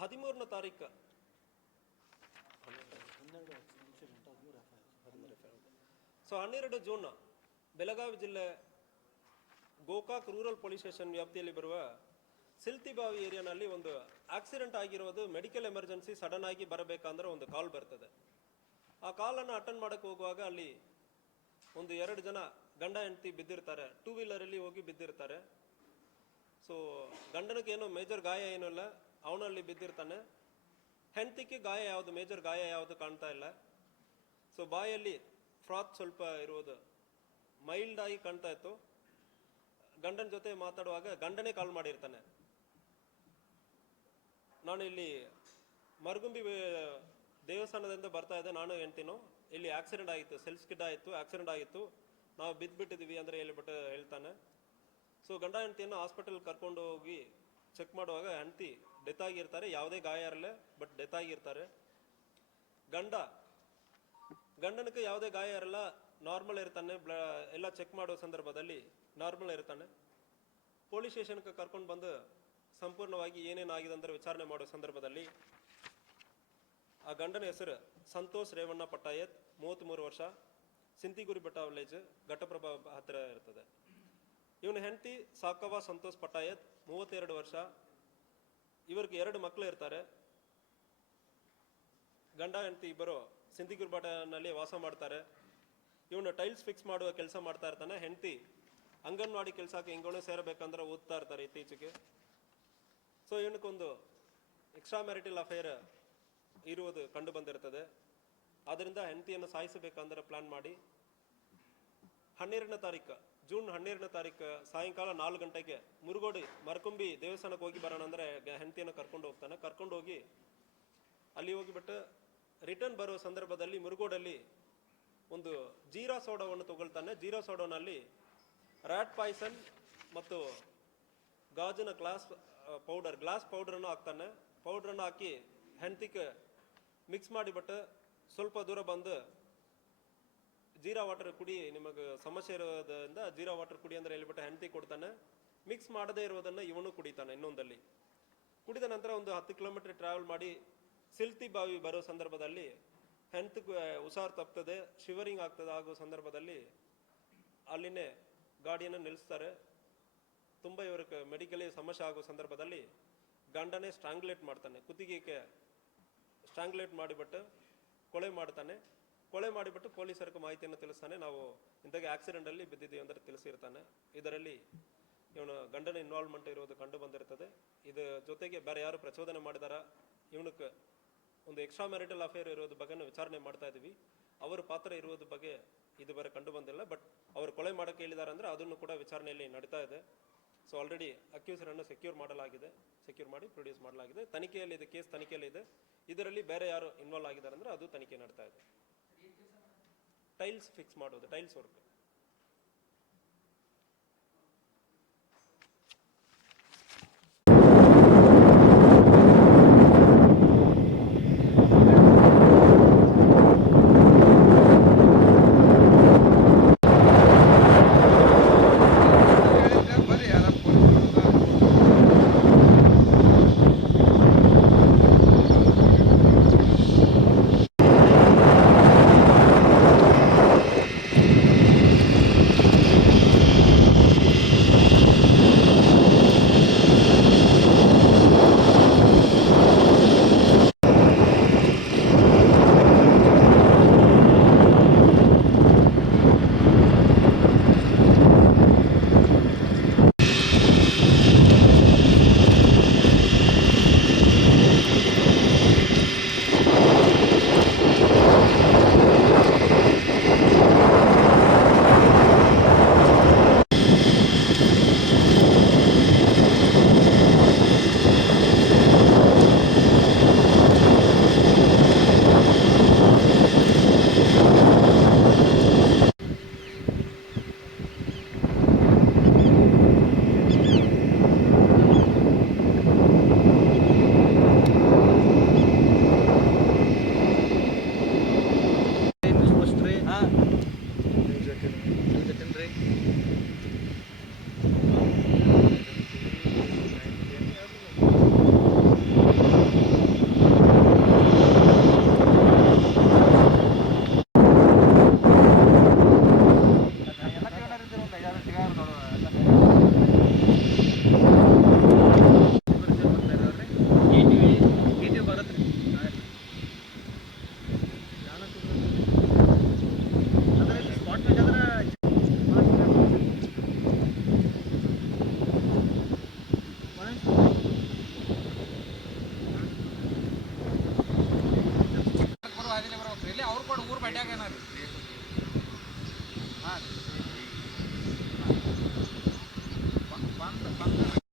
13ನೇ ತಾರೀಕು so 12 June Belagavi ಜಿಲ್ಲೆ Gokak rural police station ವ್ಯಾಪ್ತಿಯಲ್ಲಿ ಬರುವ ಸಿಲ್ತಿಬಾವಿ ಏರಿಯಾನಲ್ಲಿ ಒಂದು ಆಕ್ಸಿಡೆಂಟ್ ಆಗಿರೋದು, ಮೆಡಿಕಲ್ ಎಮರ್ಜೆನ್ಸಿ ಸಡನ್ ಆಗಿ ಬರಬೇಕಂದ್ರೆ ಒಂದು ಕಾಲ್ ಬರ್ತದೆ. ಆ ಕಾಲನ್ನು ಅಟೆಂಡ್ ಮಾಡಕ್ಕೆ ಹೋಗುವಾಗ ಅಲ್ಲಿ ಒಂದು 2 ಜನ ಗಂಡ ಹೆಂಡತಿ ಬಿದ್ದಿರ್ತಾರೆ, 2 ವೀಲರಲ್ಲಿ ಹೋಗಿ ಬಿದ್ದಿರ್ತಾರೆ. ಸೊ ಗಂಡನಿಗೆ ಏನೋ ಮೇಜರ್ ಗಾಯ ಏನೂ ಇಲ್ಲ, ಅವನಲ್ಲಿ ಬಿದ್ದಿರ್ತಾನೆ. ಹೆಂಡತಿಗೆ ಗಾಯ ಯಾವುದು, ಮೇಜರ್ ಗಾಯ ಯಾವುದು ಕಾಣ್ತಾ ಇಲ್ಲ. ಸೊ ಬಾಯಲ್ಲಿ ಫ್ರಾತ್ ಸ್ವಲ್ಪ ಇರುವುದು ಮೈಲ್ಡ್ ಆಗಿ ಕಾಣ್ತಾ ಇತ್ತು. ಗಂಡನ ಜೊತೆ ಮಾತಾಡುವಾಗ ಗಂಡನೇ ಕಾಲ್ ಮಾಡಿರ್ತಾನೆ, ನಾನು ಇಲ್ಲಿ ಮರಗುಂಬಿ ದೇವಸ್ಥಾನದಿಂದ ಬರ್ತಾ ಇದ್ದೆ, ನಾನು ಹೆಂಡ್ತಿನೋ, ಇಲ್ಲಿ ಆಕ್ಸಿಡೆಂಟ್ ಆಗಿತ್ತು, ಸೆಲ್ಫ್ ಸ್ಕಿಡ್ ಆಯಿತು, ಆಕ್ಸಿಡೆಂಟ್ ಆಗಿತ್ತು, ನಾವು ಬಿದ್ದುಬಿಟ್ಟಿದ್ದೀವಿ ಅಂದರೆ ಹೇಳ್ಬಿಟ್ಟು ಹೇಳ್ತಾನೆ. ಸೊ ಗಂಡ ಹೆಂಡ್ತಿಯನ್ನು ಹಾಸ್ಪಿಟಲ್ ಕರ್ಕೊಂಡು ಹೋಗಿ ಚೆಕ್ ಮಾಡುವಾಗ ಹೆಂಡ್ತಿ ಡೆತ್ ಆಗಿರ್ತಾರೆ, ಯಾವುದೇ ಗಾಯ ಇರಲ್ಲ, ಬಟ್ ಡೆತ್ ಆಗಿರ್ತಾರೆ. ಗಂಡನಿಗೆ ಯಾವುದೇ ಗಾಯ ಇರಲ್ಲ, ನಾರ್ಮಲ್ ಇರ್ತಾನೆ. ಎಲ್ಲ ಚೆಕ್ ಮಾಡೋ ಸಂದರ್ಭದಲ್ಲಿ ನಾರ್ಮಲ್ ಇರ್ತಾನೆ. ಪೊಲೀಸ್ ಸ್ಟೇಷನ್ಗೆ ಕರ್ಕೊಂಡು ಬಂದು ಸಂಪೂರ್ಣವಾಗಿ ಏನೇನಾಗಿದೆ ಅಂದರೆ ವಿಚಾರಣೆ ಮಾಡೋ ಸಂದರ್ಭದಲ್ಲಿ ಆ ಗಂಡನ ಹೆಸರು ಸಂತೋಷ್ ರೇವಣ್ಣ ಪಟ್ಟಾಯತ್, 33 ವರ್ಷ, ಸಿಂತಿಗುರಿ ಬೆಟ್ಟ ವಿಲೇಜ್, ಘಟಪ್ರಭಾ ಹತ್ತಿರ ಇರ್ತದೆ. ಇವನ ಹೆಂಡತಿ ಸಾಕವ ಸಂತೋಷ್ ಪಟ್ಟಾಯತ್, 32 ವರ್ಷ. ಇವ್ರಿಗೆ 2 ಮಕ್ಕಳು ಇರ್ತಾರೆ. ಗಂಡ ಹೆಂಡತಿ ಇಬ್ಬರು ಸಿಂತಿಗುರಿ ಬೆಟ್ಟನಲ್ಲಿ ವಾಸ ಮಾಡ್ತಾರೆ. ಇವನು ಟೈಲ್ಸ್ ಫಿಕ್ಸ್ ಮಾಡುವ ಕೆಲಸ ಮಾಡ್ತಾ ಇರ್ತಾನೆ. ಹೆಂಡತಿ ಅಂಗನವಾಡಿ ಕೆಲಸಕ್ಕೆ ಹಿಂಗಳು ಸೇರಬೇಕಂದ್ರೆ ಓದ್ತಾ ಇರ್ತಾರೆ ಇತ್ತೀಚೆಗೆ. ಸೊ ಇವನಕ್ಕೊಂದು ಎಕ್ಸ್ಟ್ರಾ ಮ್ಯಾರಿಟಲ್ ಅಫೇರ್ ಇರುವುದು ಕಂಡು ಬಂದಿರ್ತದೆ. ಆದ್ದರಿಂದ ಹೆಂಡತಿಯನ್ನು ಸಾಯಿಸಬೇಕಂದ್ರೆ ಪ್ಲಾನ್ ಮಾಡಿ 12ನೇ ತಾರೀಕು ಜೂನ್ 12ನೇ ತಾರೀಕು ಸಾಯಂಕಾಲ 4 ಗಂಟೆಗೆ ಮುರುಗೋಡಿ ಮರಕುಂಬಿ ದೇವಸ್ಥಾನಕ್ಕೆ ಹೋಗಿ ಬರೋಣ ಅಂದರೆ ಹೆಂಡತಿಯನ್ನು ಕರ್ಕೊಂಡು ಹೋಗ್ತಾನೆ. ಕರ್ಕೊಂಡು ಹೋಗಿ ಅಲ್ಲಿ ಹೋಗಿಬಿಟ್ಟು ರಿಟರ್ನ್ ಬರೋ ಸಂದರ್ಭದಲ್ಲಿ ಮುರುಗೋಡಲ್ಲಿ ಒಂದು ಜೀರಾ ಸೋಡಾವನ್ನು ತಗೊಳ್ತಾನೆ. ಜೀರಾ ಸೋಡಾನಲ್ಲಿ ರ್ಯಾಟ್ ಪಾಯ್ಸನ್ ಮತ್ತು ಗಾಜಿನ ಗ್ಲಾಸ್ ಪೌಡರನ್ನು ಹಾಕ್ತಾನೆ. ಪೌಡ್ರನ್ನು ಹಾಕಿ ಹೆಂಡತಿಗೆ ಮಿಕ್ಸ್ ಮಾಡಿಬಿಟ್ಟು ಸ್ವಲ್ಪ ದೂರ ಬಂದು ಜೀರಾ ವಾಟರ್ ಕುಡಿ, ನಿಮಗೆ ಸಮಸ್ಯೆ ಇರೋದ್ರಿಂದ ಜೀರಾ ವಾಟರ್ ಕುಡಿ ಅಂದರೆ ಹೇಳ್ಬಿಟ್ಟು ಹೆಂಡತಿ ಕೊಡ್ತಾನೆ. ಮಿಕ್ಸ್ ಮಾಡದೇ ಇರೋದನ್ನು ಇವನು ಕುಡಿತಾನೆ. ಇನ್ನೊಂದಲ್ಲಿ ಕುಡಿದ ನಂತರ ಒಂದು 10 ಕಿಲೋಮೀಟರ್ ಟ್ರಾವೆಲ್ ಮಾಡಿ ಸಿಲ್ತಿಬಾವಿ ಬರೋ ಸಂದರ್ಭದಲ್ಲಿ ಹೆಂಡತಿಗೆ ಹುಷಾರು ತಪ್ತದೆ, ಶಿವರಿಂಗ್ ಆಗ್ತದೆ. ಆಗೋ ಸಂದರ್ಭದಲ್ಲಿ ಅಲ್ಲಿನೇ ಗಾಡಿಯನ್ನು ನಿಲ್ಲಿಸ್ತಾರೆ. ತುಂಬ ಇವ್ರಿಗೆ ಮೆಡಿಕಲಿ ಸಮಸ್ಯೆ ಆಗೋ ಸಂದರ್ಭದಲ್ಲಿ ಗಂಡನೇ ಸ್ಟ್ರಾಂಗ್ಲೇಟ್ ಮಾಡ್ತಾನೆ, ಕುತ್ತಿಗೆಗೆ ಸ್ಟ್ರಾಂಗ್ಲೇಟ್ ಮಾಡಿಬಿಟ್ಟು ಕೊಲೆ ಮಾಡ್ತಾನೆ. ಕೊಲೆ ಮಾಡಿಬಿಟ್ಟು ಪೊಲೀಸರಿಗೆ ಮಾಹಿತಿಯನ್ನು ತಿಳಿಸ್ತಾನೆ, ನಾವು ಇಂಥಗೆ ಆಕ್ಸಿಡೆಂಟಲ್ಲಿ ಬಿದ್ದಿದ್ದೀವಿ ಅಂದರೆ ತಿಳಿಸಿರ್ತಾನೆ. ಇದರಲ್ಲಿ ಇವನು ಗಂಡನ ಇನ್ವಾಲ್ವ್ಮೆಂಟ್ ಇರೋದು ಕಂಡು ಬಂದಿರ್ತದೆ. ಇದು ಜೊತೆಗೆ ಬೇರೆ ಯಾರು ಪ್ರಚೋದನೆ ಮಾಡಿದಾರ, ಇವನಕ್ಕೆ ಒಂದು ಎಕ್ಸ್ಟ್ರಾ ಮ್ಯಾರಿಟಲ್ ಅಫೇರ್ ಇರೋದ್ರ ಬಗ್ಗೆ ವಿಚಾರಣೆ ಮಾಡ್ತಾ ಇದ್ದೀವಿ. ಅವರ ಪಾತ್ರ ಇರೋದ್ರ ಬಗ್ಗೆ ಇದುವರೆ ಕಂಡು ಬಂದಿಲ್ಲ. ಬಟ್ ಅವರು ಕೊಲೆ ಮಾಡೋಕ್ಕೆ ಹೇಳಿದ್ದಾರೆ ಅಂದರೆ ಅದನ್ನು ಕೂಡ ವಿಚಾರಣೆಯಲ್ಲಿ ನಡೀತಾ ಇದೆ. ಸೊ ಆಲ್ರೆಡಿ ಅಕ್ಯೂಸರನ್ನು ಸೆಕ್ಯೂರ್ ಮಾಡಿ ಪ್ರೊಡ್ಯೂಸ್ ಮಾಡಲಾಗಿದೆ. ತನಿಖೆಯಲ್ಲಿ ಇದೆ, ಕೇಸ್ ತನಿಖೆಯಲ್ಲಿ ಇದೆ. ಇದರಲ್ಲಿ ಬೇರೆ ಯಾರು ಇನ್ವಾಲ್ವ್ ಆಗಿದ್ದಾರೆ ಅಂದರೆ ಅದು ತನಿಖೆ ನಡೀತಾ ಇದೆ. ಟೈಲ್ಸ್ ಫಿಕ್ಸ್ ಮಾಡೋದು, ಟೈಲ್ಸ್ ವರ್ಕ್. ಅಟ್ಯಾಕ್ ಏನಾದ್ರು